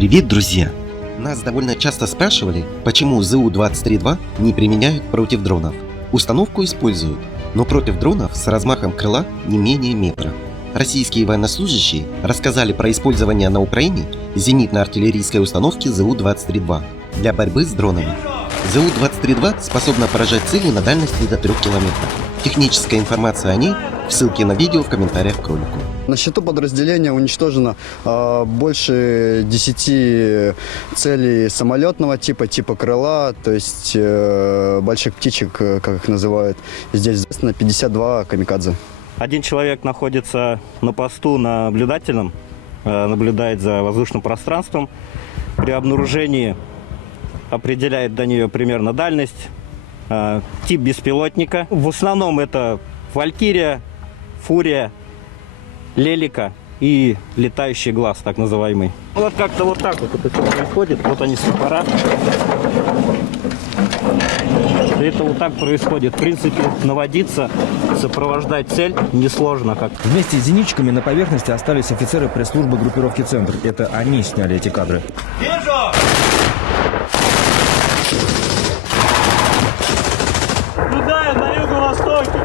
Привет, друзья! Нас довольно часто спрашивали, почему ЗУ-23-2 не применяют против дронов. Установку используют, но против дронов с размахом крыла не менее метра. Российские военнослужащие рассказали про использование на Украине зенитно-артиллерийской установки ЗУ-23-2 для борьбы с дронами. ЗУ-23-2 способна поражать цели на дальности до 3 километров. Техническая информация о ней в ссылке на видео в комментариях к ролику. На счету подразделения уничтожено больше 10 целей самолетного типа крыла, то есть больших птичек, как их называют. Здесь 52 камикадзе. Один человек находится на посту наблюдательном, наблюдает за воздушным пространством. При обнаружении определяет до нее примерно дальность, тип беспилотника. В основном это Валькирия, Фурия, Лелика и летающий глаз, так называемый. Вот как-то вот так вот это все происходит. Вот они сепара. Это вот так происходит. В принципе, наводиться, сопровождать цель несложно. Вместе с зенитчиками на поверхности остались офицеры пресс-службы группировки «Центр». Это они сняли эти кадры. Вижу! Наблюдаю на юго-востоке.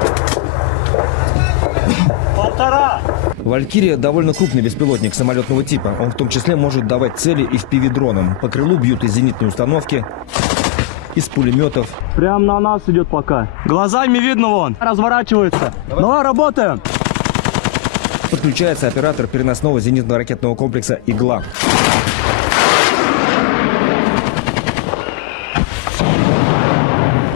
1,5. «Валькирия» довольно крупный беспилотник самолетного типа. Он в том числе может давать цели и FPV-дроном. По крылу бьют из зенитной установки, из пулеметов. Прям на нас идет пока. Глазами видно вон. Разворачивается. Давай работаем. Подключается оператор переносного зенитно-ракетного комплекса «Игла».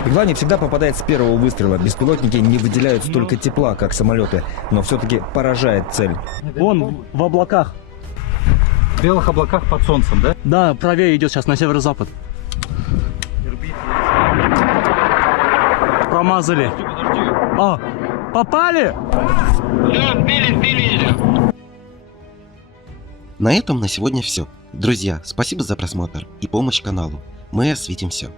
Игла не всегда попадает с первого выстрела. Беспилотники не выделяют столько тепла, как самолеты, но все-таки поражает цель. Вон в облаках. В белых облаках под солнцем, да? Да, правее идет сейчас на северо-запад. Промазали. О, попали? На этом на сегодня все. Друзья, спасибо за просмотр и помощь каналу. Мы осветим все.